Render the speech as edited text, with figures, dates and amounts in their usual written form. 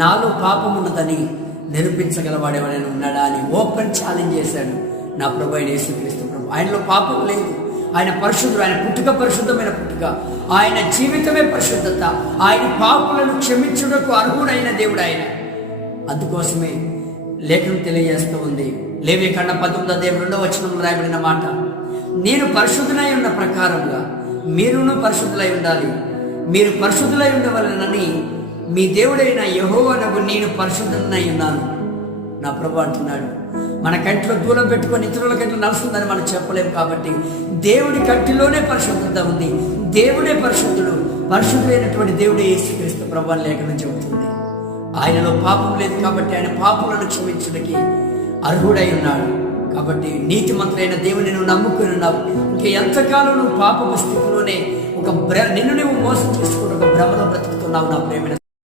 నాలో పాపం ఉన్నదని నిరూపించగలవాడు ఎవరైనా ఉన్నాడా అని ఓపెన్ ఛాలెంజ్ చేశాడు నా ప్రభు అయిన యేసుక్రీస్తు ప్రభు. ఆయనలో పాపం లేదు, ఆయన పరిశుద్ధుడు, ఆయన పుట్టుక పరిశుద్ధమైన పుట్టుక, ఆయన జీవితమే పరిశుద్ధత, ఆయన పాపులను క్షమించుటకు అర్హుడైన దేవుడు ఆయన. అందుకోసమే లేఖనం తెలియజేస్తూ ఉంది. లేవియకాండం 19:2 రాయబడిన మాట, నేను పరిశుద్ధులై ఉన్న ప్రకారంగా మీరును పరిశుద్ధులై ఉండాలి, మీరు పరిశుద్ధులై ఉండవలనని మీ దేవుడైన యెహోవానగు నేను పరిశుద్ధులై ఉన్నాను. నా ప్రభు అంటున్నాడు. మన కంటిలో దూలం పెట్టుకొని ఇతరుల కంటిలో నడుస్తుందని మనం చెప్పలేము. కాబట్టి దేవుడి కంటిలోనే పరిశుద్ధత ఉంది. దేవుడే పరిశుద్ధుడు, పరిశుద్ధులైనటువంటి దేవుడే యేసుక్రీస్తు ప్రభు అని లేఖనం చెబుతుంది. ఆయనలో పాపం లేదు కాబట్టి ఆయన పాపులను క్షమించడానికి అర్హుడై ఉన్నాడు. కాబట్టి నీతిమంతులైన దేవుని నువ్వు నమ్ముకుని ఉన్నావు. ఇంకా ఎంతకాలం నువ్వు పాపపు స్థితిలోనే నిన్ను నువ్వు మోసం చేసుకుంటూ ఒక భ్రమలో బ్రతుకుతున్నావు నా ప్రేమ.